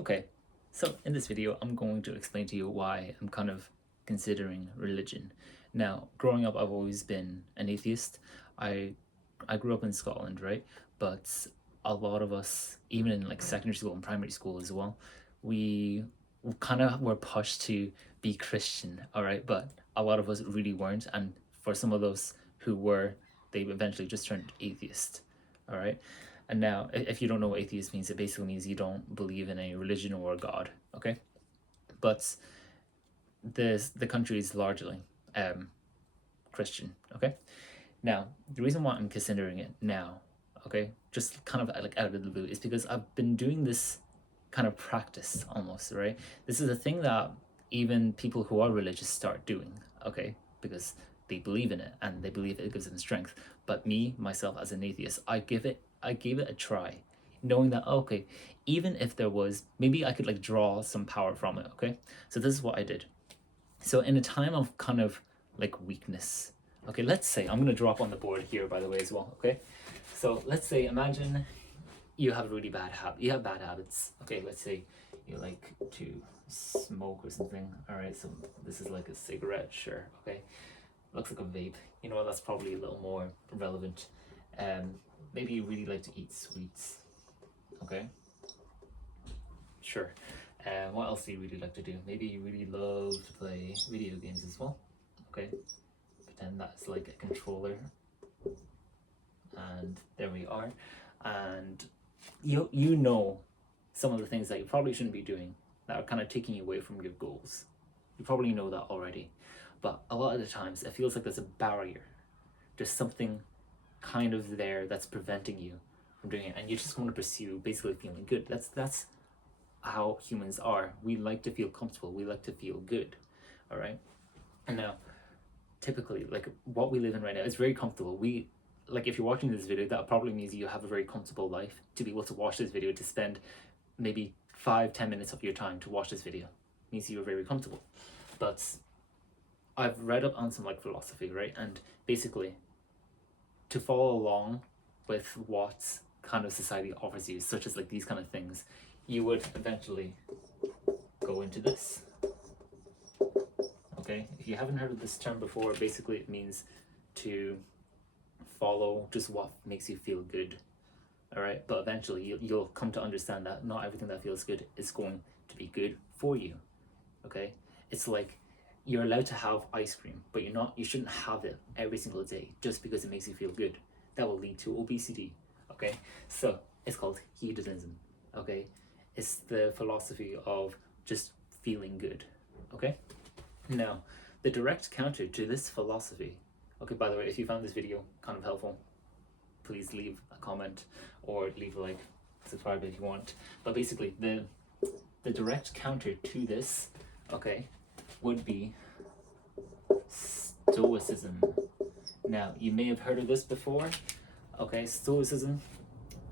Okay, so in this video, I'm going to explain to you why I'm kind of considering religion. Now, growing up, I've always been an atheist. I I grew up in Scotland, right? But a lot of us, even in like secondary school and primary school as well, we kind of were pushed to be Christian, all right? But a lot of us really weren't, and for some of those who were, they eventually just turned atheist, all right? And now, if you don't know what atheist means, it basically means you don't believe in a religion or a God, okay? But the country is largely um, Christian, okay? Now, the reason why I'm considering it now, okay, just kind of like out of the blue, is because I've been doing this kind of practice almost, right? This is a thing that even people who are religious start doing, okay, because they believe in it and they believe it gives them strength. But me, myself, as an atheist, I gave it a try, knowing that okay, even if there was, maybe I could like draw some power from it, okay? So this is what I did. So in a time of kind of like weakness, okay, let's say I'm gonna drop on the board here by the way as well, okay? So let's say imagine you have a really bad habit. You have bad habits. Okay, let's say you like to smoke or something. All right, so this is like a cigarette, sure. Okay, looks like a vape. You know what? That's probably a little more relevant. Um, Maybe you really like to eat sweets. Okay, sure. What else do you really like to do? Maybe you really love to play video games as well. Okay, pretend that's like a controller, and there we are. And you know some of the things that you probably shouldn't be doing that are kind of taking you away from your goals. You probably know that already. But a lot of the times it feels like there's a barrier. There's something kind of there that's preventing you from doing it. And you just want to pursue basically feeling good. That's how humans are. We like to feel comfortable. We like to feel good. All right. And now typically like what we live in right now is very comfortable. We like if you're watching this video, that probably means you have a very comfortable life to be able to watch this video, to spend maybe 5-10 minutes of your time to watch this video means you're very comfortable. But I've read up on some like philosophy, right? And basically to follow along with what kind of society offers you, such as like these kind of things, you would eventually go into this. Okay, if you haven't heard of this term before, basically it means to follow just what makes you feel good. All right, but eventually you'll come to understand that not everything that feels good is going to be good for you. Okay, it's like you're allowed to have ice cream, but you shouldn't have it every single day just because it makes you feel good. That will lead to obesity. Okay, so it's called hedonism. Okay, it's the philosophy of just feeling good. Okay, now the direct counter to this philosophy, okay, by the way, if you found this video kind of helpful, please leave a comment or leave a like, subscribe if you want. But basically the direct counter to this, okay, would be stoicism. Now you may have heard of this before. Okay, stoicism,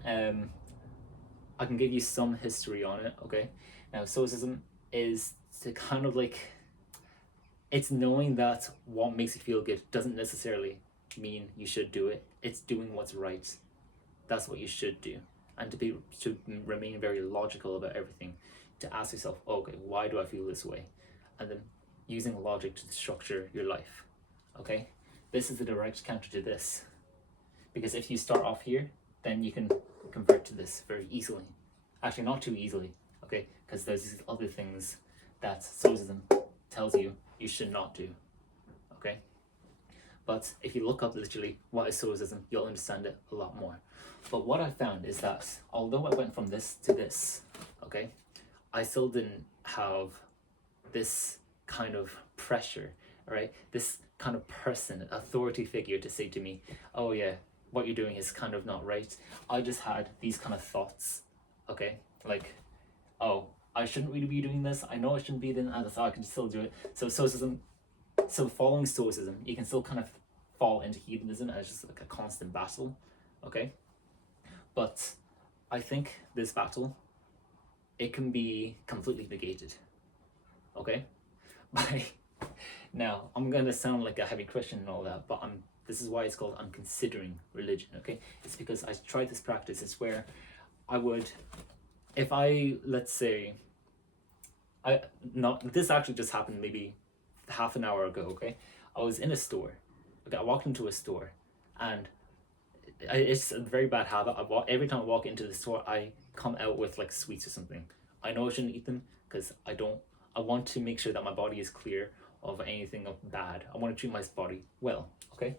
I can give you some history on it. Okay, now stoicism is to kind of like, it's knowing that what makes you feel good doesn't necessarily mean you should do it. It's doing what's right. That's what you should do. And to remain very logical about everything, to ask yourself, okay, why do I feel this way? And then using logic to structure your life. Okay? This is the direct counter to this. Because if you start off here, then you can convert to this very easily. Actually, not too easily, okay? Because there's these other things that Stoicism tells you you should not do, okay? But if you look up literally what is Stoicism, you'll understand it a lot more. But what I found is that although I went from this to this, okay, I still didn't have this kind of pressure, right? This kind of person, authority figure to say to me, oh yeah, what you're doing is kind of not right. I just had these kind of thoughts, okay? Like, oh, I shouldn't really be doing this. I know I shouldn't be doing it, and I thought I can still do it. So Stoicism, so following Stoicism, you can still kind of fall into hedonism as just like a constant battle, okay? But I think this battle, it can be completely negated, okay? By now, I'm gonna sound like a heavy Christian and all that, but this is why it's called I'm considering religion, okay? It's because I tried this practice. It's where I would, if I, let's say, I not this actually just happened maybe half an hour ago. Okay, I was in a store. Okay, I walked into a store, and it's a very bad habit. Every time I walk into the store, I come out with like sweets or something. I know I shouldn't eat them because I don't. I want to make sure that my body is clear of anything of bad. I want to treat my body well. Okay,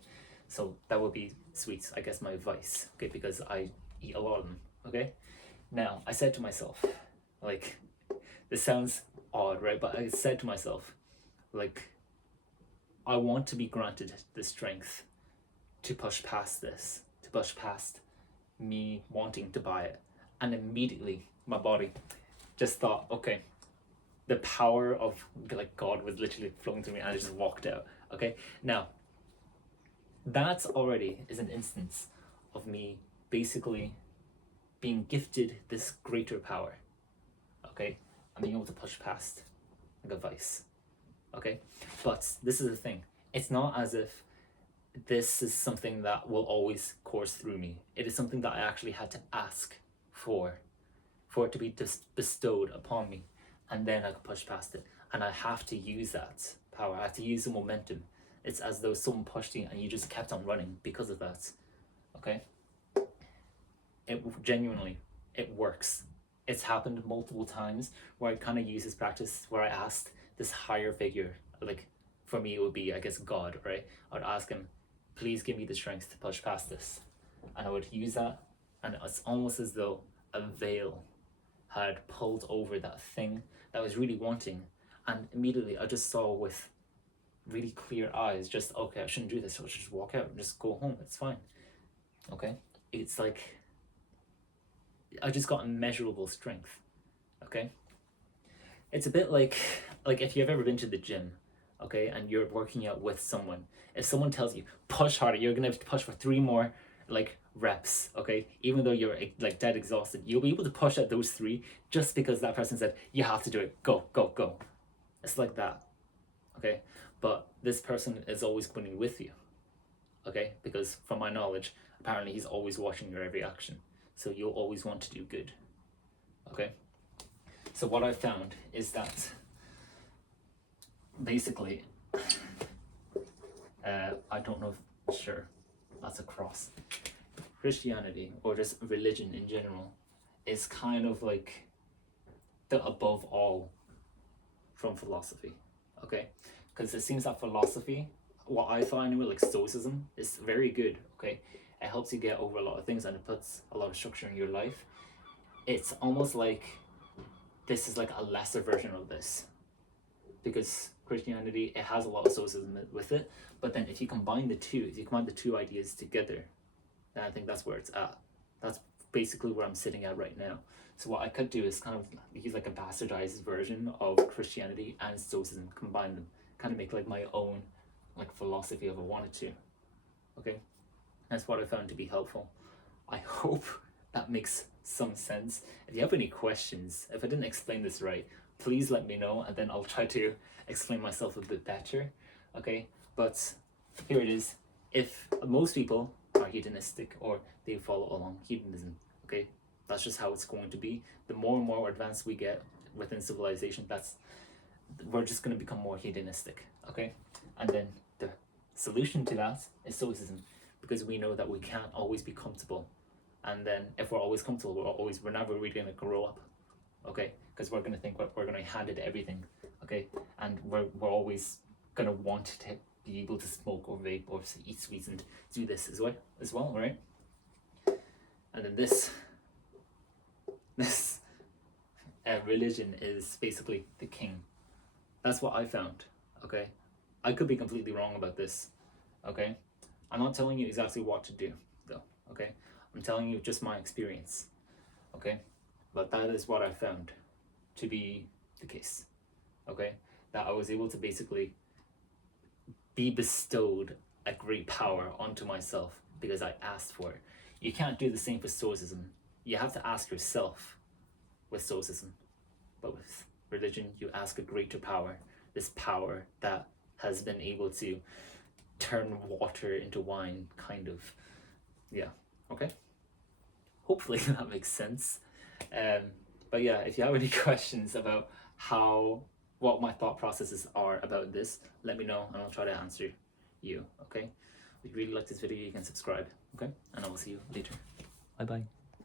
so that would be sweets. I guess my vice. Okay, because I eat a lot of them. Okay, now I said to myself, like, this sounds odd, right? But I said to myself, like, I want to be granted the strength to push past this, to push past me wanting to buy it. And immediately my body just thought, okay, the power of like God was literally flowing through me, and I just walked out. Okay, now that's already is an instance of me basically being gifted this greater power. Okay, I'm being able to push past like a vice. Okay, but this is the thing, it's not as if this is something that will always course through me. It is something that I actually had to ask for it to be just bestowed upon me, and then I could push past it. And I have to use that power. I have to use the momentum. It's as though someone pushed you and you just kept on running because of that. Okay, it genuinely, it works. It's happened multiple times where I kind of use this practice where I asked this higher figure, like for me it would be, I guess, God, right? I would ask him, please give me the strength to push past this. And I would use that, and it's almost as though a veil had pulled over that thing that I was really wanting. And immediately I just saw with really clear eyes, just, okay, I shouldn't do this, so I should just walk out and just go home. It's fine. Okay? It's like I just got immeasurable strength. Okay? It's a bit like if you've ever been to the gym, okay, and you're working out with someone. If someone tells you push harder, you're gonna have to push for 3 more like reps, okay, even though you're like dead exhausted, you'll be able to push at those 3 just because that person said you have to do it. Go, go, go. It's like that. Okay, but this person is always going with you. Okay, because from my knowledge, apparently he's always watching your every action, so you'll always want to do good. Okay, so what I found is that basically I don't know if, sure, that's a cross. Christianity, or just religion in general, is kind of like the above all from philosophy. Okay, because it seems that philosophy, what I thought I knew, like stoicism, is very good. Okay, it helps you get over a lot of things and it puts a lot of structure in your life. It's almost like this is like a lesser version of this, because Christianity, it has a lot of stoicism with it, but then if you combine the two, if you combine the two ideas together, then I think that's where it's at. That's basically where I'm sitting at right now. So what I could do is kind of use like a bastardized version of Christianity and stoicism, combine them, kind of make like my own like philosophy if I wanted to. Okay, that's what I found to be helpful. I hope that makes some sense. If you have any questions, if I didn't explain this right, please let me know, and then I'll try to explain myself a bit better. Okay, but here it is. If most people are hedonistic or they follow along hedonism, okay, that's just how it's going to be. The more and more advanced we get within civilization, we're just going to become more hedonistic. Okay, and then the solution to that is stoicism, because we know that we can't always be comfortable, and then if we're always comfortable, we're never really going to grow up. Okay, because we're going to think we're going to be handed everything. Okay, and we're always going to want to be able to smoke or vape or eat sweets and do this as well, right? And then this religion is basically the king. That's what I found. Okay, I could be completely wrong about this. Okay, I'm not telling you exactly what to do though. Okay, I'm telling you just my experience. Okay, but that is what I found to be the case. Okay, that I was able to basically be bestowed a great power onto myself because I asked for it. You can't do the same for stoicism. You have to ask yourself with stoicism, but with religion, you ask a greater power, this power that has been able to turn water into wine, kind of. Yeah, okay? Hopefully that makes sense. But yeah, if you have any questions about what my thought processes are about this, let me know and I'll try to answer you. Okay. If you really like this video, you can subscribe. Okay, and I will see you later. Bye bye.